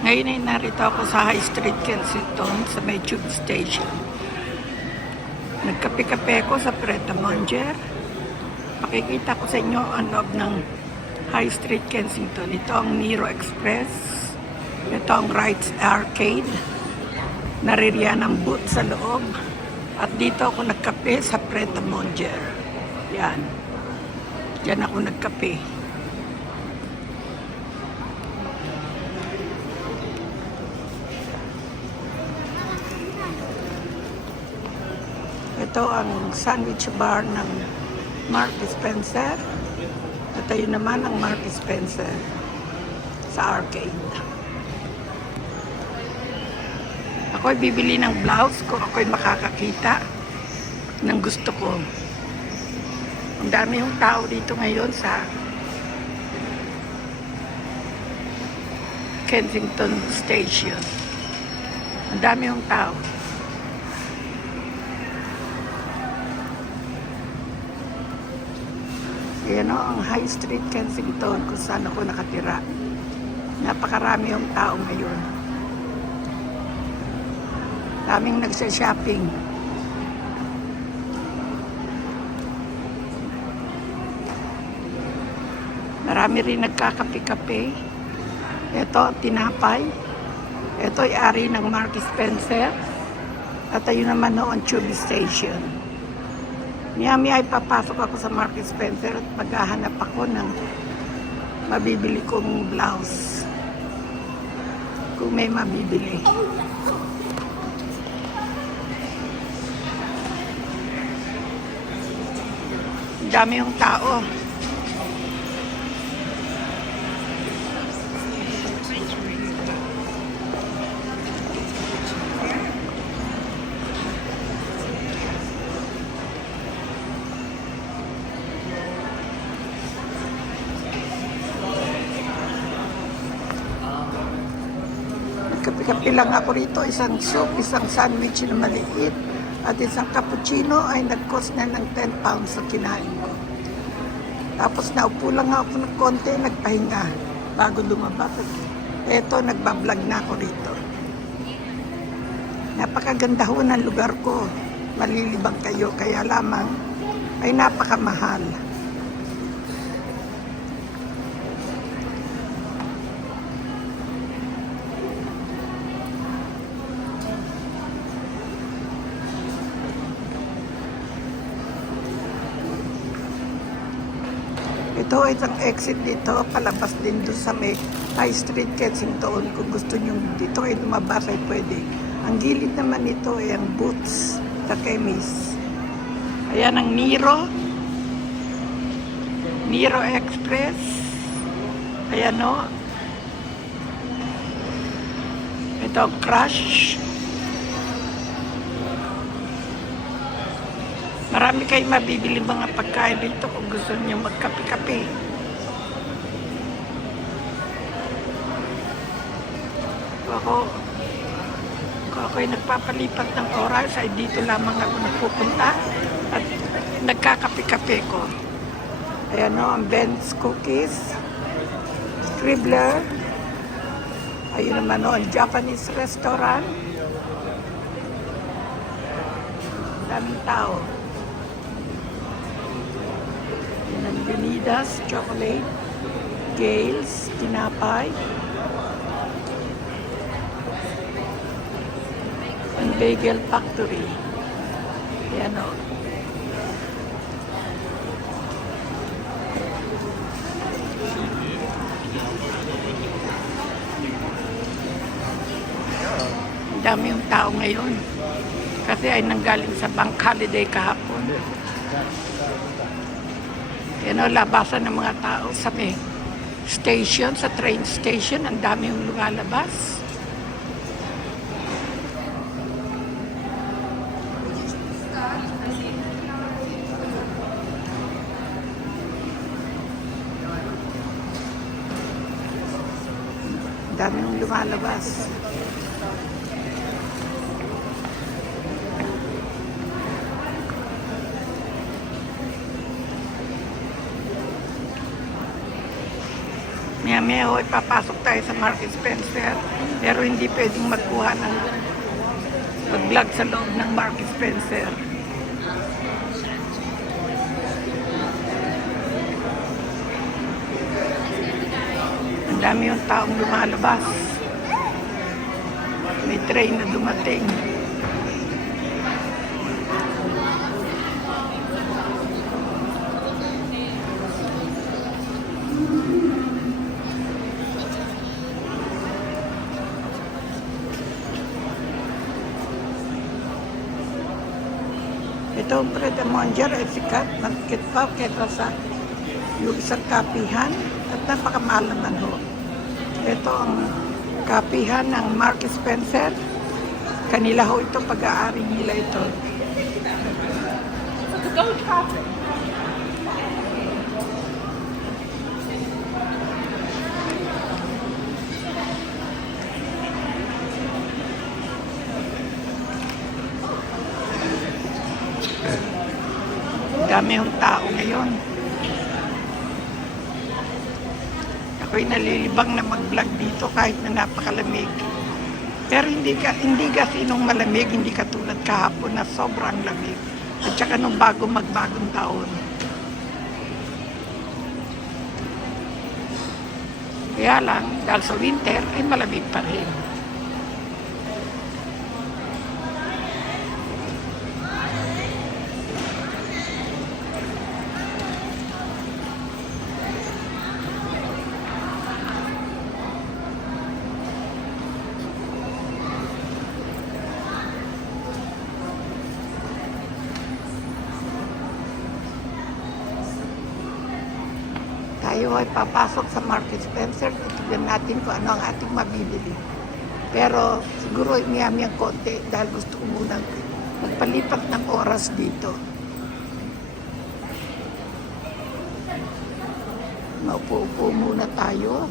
Ngayon ay narito ako sa High Street, Kensington, sa may tube station. Nagkape-kape ako sa Pret a Manger. Pakikita ko sa inyo ang loob ng High Street, Kensington. Ito ang Nero Express. Ito ang Wrights Arcade. Naririyan ang booth sa loob. At dito ako nagkape sa Pret a Manger. Yan. Diyan ako nagkape. Ito ang sandwich bar ng Mark Spencer. At ayun naman ang Mark Spencer sa arcade. Ako'y bibili ng blouse kung ako'y makakakita ng gusto ko. Ang dami yung tao dito ngayon sa Kensington Station. Ang dami yung tao. Ayan o, ang High Street, Kensington, kung saan ako nakatira. Napakarami yung tao ngayon. Daming nagsha-shopping. Marami rin nagkakape-kape. Ito, tinapay. Ito ay ari ng Mark Spencer. At ayun naman noon, tube station. Miyami ay papasok ako sa Mark Spencer at maghahanap ako ng mabibili kong blouse. Kung may mabibili. Dami yung tao. Kape-kape lang ako rito, isang soup, isang sandwich na maliit, at isang cappuccino ay nag-cost na ng 10 pounds sa kinain ko. Tapos naupo lang ako ng konti, nagpahinga bago lumabas. Eto, nagbablog na ako rito. Napakaganda ho ng lugar ko. Malilibang kayo, kaya lamang ay napakamahal. Ito ay isang exit dito, palabas din doon sa may High Street, Kensington. Kung gusto nyo dito ay lumabas ay pwede. Ang gilid naman ito ay ang Boots sa Chemist. Ayan ang Nero. Nero Express. Ayan o. Ito ang Crush. Marami kayong mabibili mga pagkain dito kung gusto niyo magkape-kape. Kung ako'y nagpapalipat ng oras, ay dito lamang ako nagpupunta at nagkakape-kape ko. Ayan o, ang Ben's Cookies, Scribbler. Ayun naman o, ang Japanese restaurant. Daming tao. Benidas, chocolate, Gales, tinapay, and Bagel Factory. Ayan o. Ang dami yung tao ngayon. Kasi ay nanggaling sa bank holiday kahapon. Yan o, labasan ng mga tao sa may station, sa train station. Ang dami yung lumalabas. Ang dami yung lumalabas. Maya Kami ho, papasok tayo sa Mark Spencer, pero hindi pwedeng magkuha ng mag-vlog sa loob ng Mark Spencer. Ang dami yung taong lumalabas. May train na dumating. Ito ang Pret a Manger ay sikat, nagkit pa kesa sa yung isang kapihan at napakamahal naman ho. Ito ang kapihan ng Mark Spencer. Kanila ho ito, pag-aari nila ito. Dami yung tao ngayon. Ako'y nalilibang na mag-vlog dito kahit na napakalamig. Pero hindi kasi nung malamig, hindi katulad kahapon na sobrang lamig. At saka nung magbagong taon. Kaya lang, dahil sa winter, ay malamig pa rin. Tayo ay papasok sa Mark Spencer. Tignan natin kung ano ang ating mabibili. Pero siguro miyamiyang konti dahil gusto ko munang magpalipat ng oras dito. Maupo-upo muna tayo.